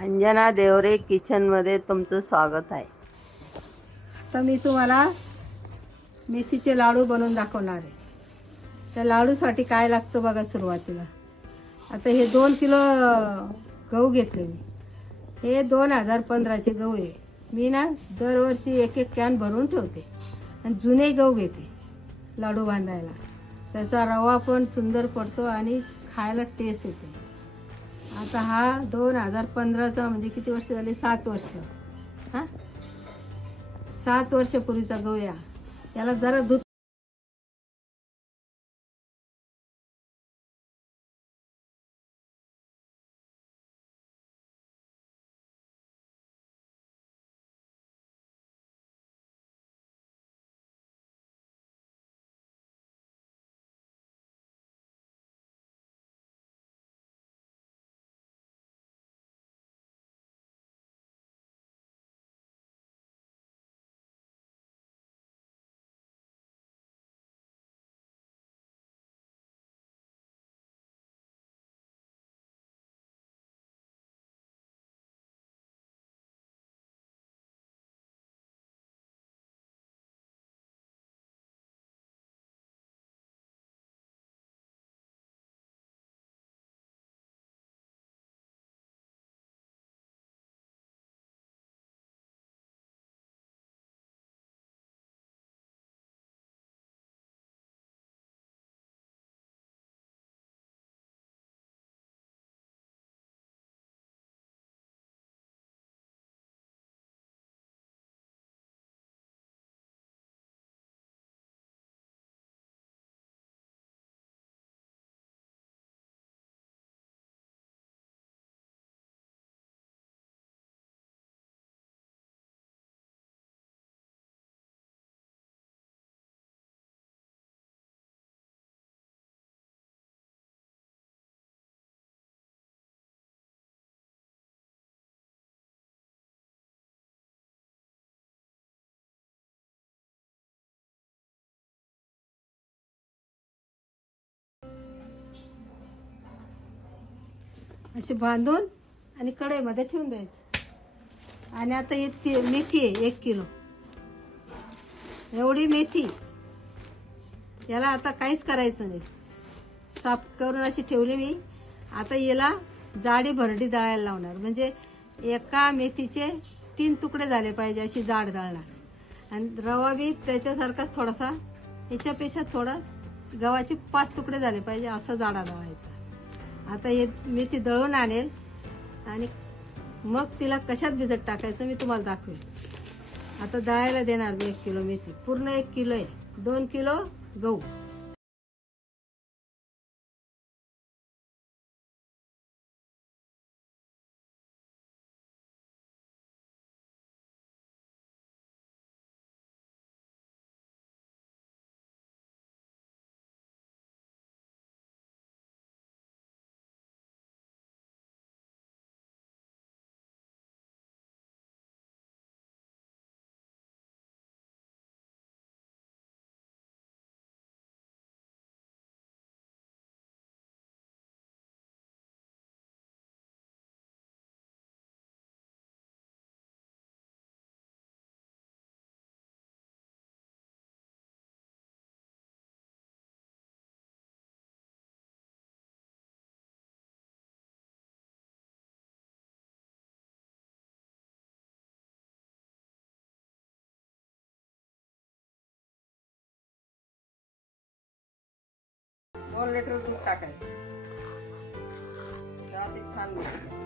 Anjana Deore kitchen मध्ये तुमचं स्वागत आहे। तर मी तुम्हाला मेथीचे लाडू बनवून दाखवणार आहे। त्या लाडूसाठी काय लागतं बघा। सुरुवातीला आता हे 2 किलो गहू घेतले मी। हे 2015चे गहू आहे। मी ना दरवर्षी एक एक कॅन भरून ठेवते आणि जुने गहू घेते लाडू बांधायला। त्याचा रवा पण सुंदर पडतो आणि खायला टेस्ट येते। आता हा 2015चा म्हणजे किती वर्ष झाले? 7 वर्ष। 7 वर्षापूर्वीचा गहू याला जरा दूध असे बांधून आणि कढईमध्ये ठेवून द्यायचं। आणि आता ही मेथी आहे 1 किलो। एवढी मेथी याला आता काहीच करायचं नाही। साफ करून अशी ठेवली मी। आता याला जाडी भरडी दळायला लावणार। म्हणजे एका मेथीचे 3 तुकडे झाले पाहिजे अशी जाड दळणार। आणि रवा बी त्याच्यासारखाच थोडासा, याच्यापेक्षा थोडा, गव्हाचे 5 तुकडे झाले पाहिजे असं जाडा दळायचा। आता हे मेथी दळून आणेल आणि मग तिला कशात भिजत टाकायचं मी तुम्हाला दाखवेल। आता दळायला देणार मी 1 किलो मेथी। पूर्ण 1 किलो आहे। 2 किलो गहू। दोन लिटर दूध टाकायचं। ते छान मिळतं।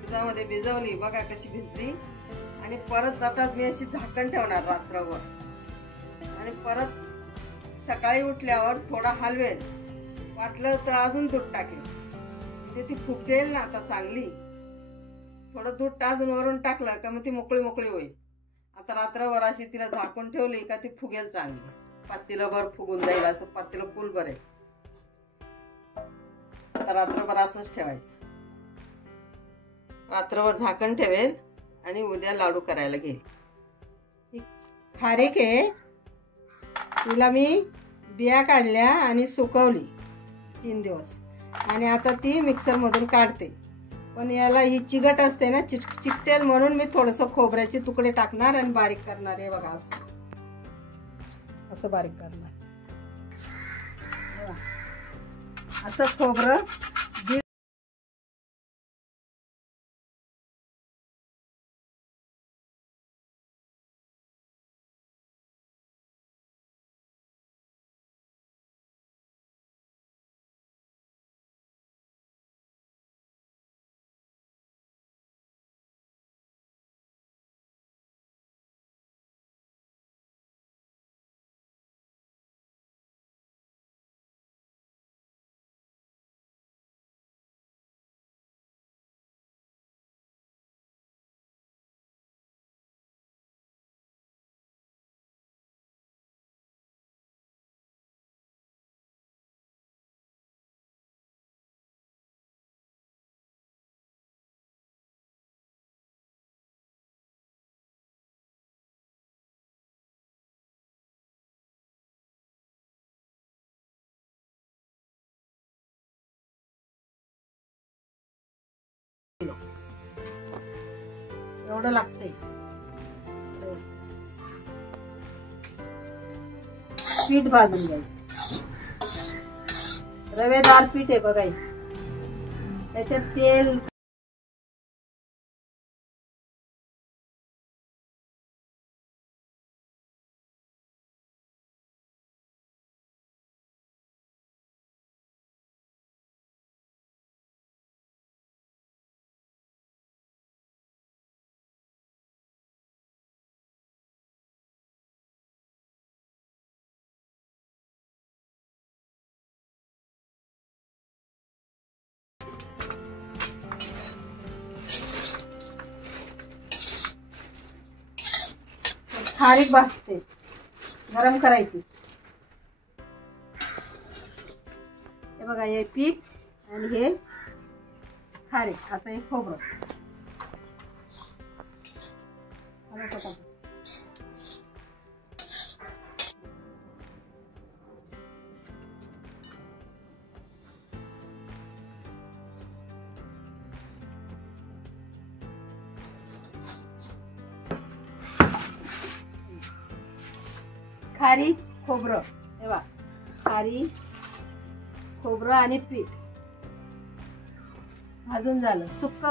दुधामध्ये भिजवली बघा कशी भिजली। आणि परत आता मी अशी झाकण ठेवणार रात्रभर। आणि परत सकाळी उठल्यावर थोडा हलवेल। वाटलं तर अजून दूध टाकेल। म्हणजे ती फुगेल ना आता चांगली। थोडं दूध टाकून वरून टाकलं का मग ती मोकळी मोकळी होईल. आता रात्रभर अशी तिला झाकून ठेवली का ती फुगेल चांगली, पातेलभर फुगून जाईल. असं पातेलं फुल भरेल. आता रात्रभर असंच ठेवायचं. रात्रभर झाकण ठेवेल आणि उद्या लाडू करायला घेईल. ही खारीक आहे, तिला मी बिया काढल्या आणि सुकवली 3 दिवस आणि आता ती मिक्सरमधून काढते. पण याला ही चिकट असते ना, चिकटेल म्हणून मी थोडंसं खोबऱ्याचे तुकडे टाकणार आणि बारीक करणार. हे बघा असं बारीक करणार. असं खोबरं एवढं लागतंय. पीठ भाजून घ्यायचं. रवेदार पीठ आहे बघा. त्याच्यात तेल खारीक भाजते, गरम करायची. हे बघा, हे पीठ आणि हे खारीक. आता हे खोबरं खारीक खोबरं. हे बघा, खारीक खोबरं आणि पीठ भाजून झालं. सुक्क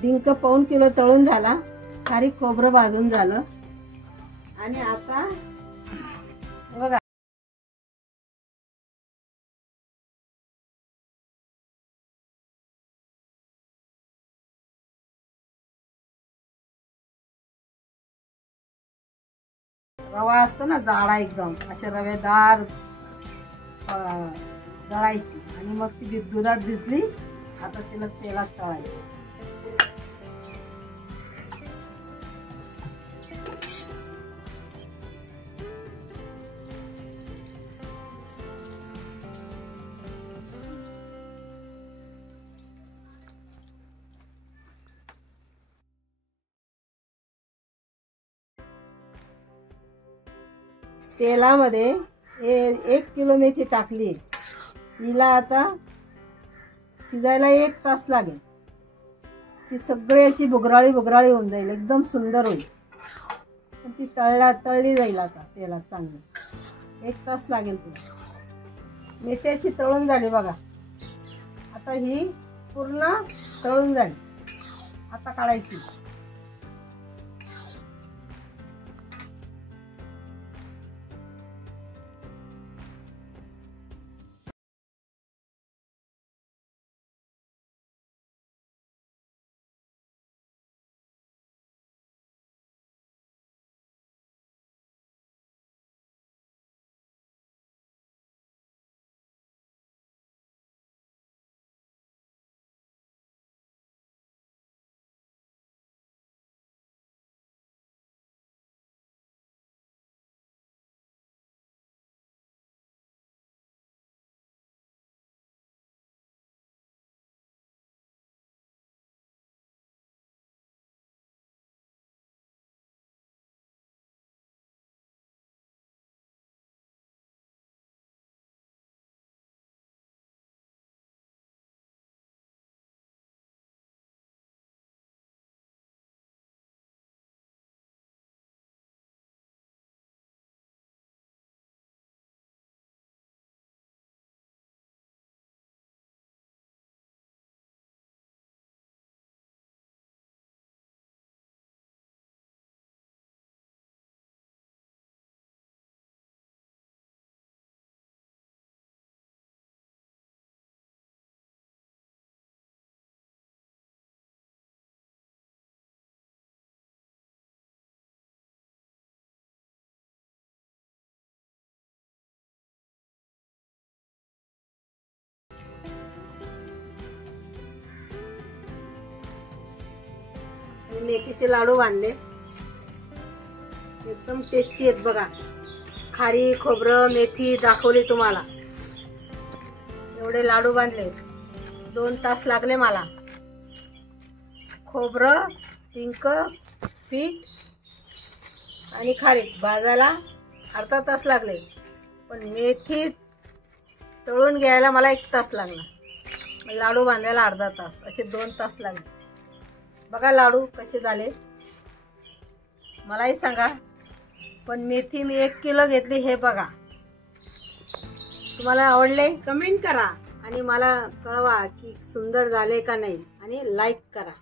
डिंक पाऊण किलो तळून झाला. खारीक खोबरं भाजून झालं. आणि आता बघा, रवा असतो ना जाडा एकदम, असे रवेदार दळायची आणि मग ती दुधात भिजली. आता तिला तेलात तळायची. तेलामध्ये 1 किलो मेथी टाकली. हिला आता शिजायला 1 तास लागेल. ती सगळी अशी बुगराळी होऊन जाईल, एकदम सुंदर होईल. पण ती तळली जाईल आता तेलात चांगली. 1 तास लागेल तुला. मेथी अशी तळून झाली बघा. आता ही पूर्ण तळून झाली. आता काढायची. मेथीचे लाडू बांधले. एकदम टेस्टी आहेत बघा. खारी खोबरं मेथी दाखवली तुम्हाला. एवढे लाडू बांधले. 2 तास लागले मला. खोबरं डिंक पीठ आणि खारी भाजायला अर्धा तास लागले. पण मेथी तळून घ्यायला मला 1 तास लागला. लाडू बांधायला अर्धा तास. असे 2 तास लागले. बघा लाडू कसे झाले मलाही सांगा. पण मेथी मी 1 किलो घेतली. हे बघा. तुम्हाला आवडले कमेंट करा आणि मला कळवा की सुंदर झाले का नाही, आणि लाईक करा.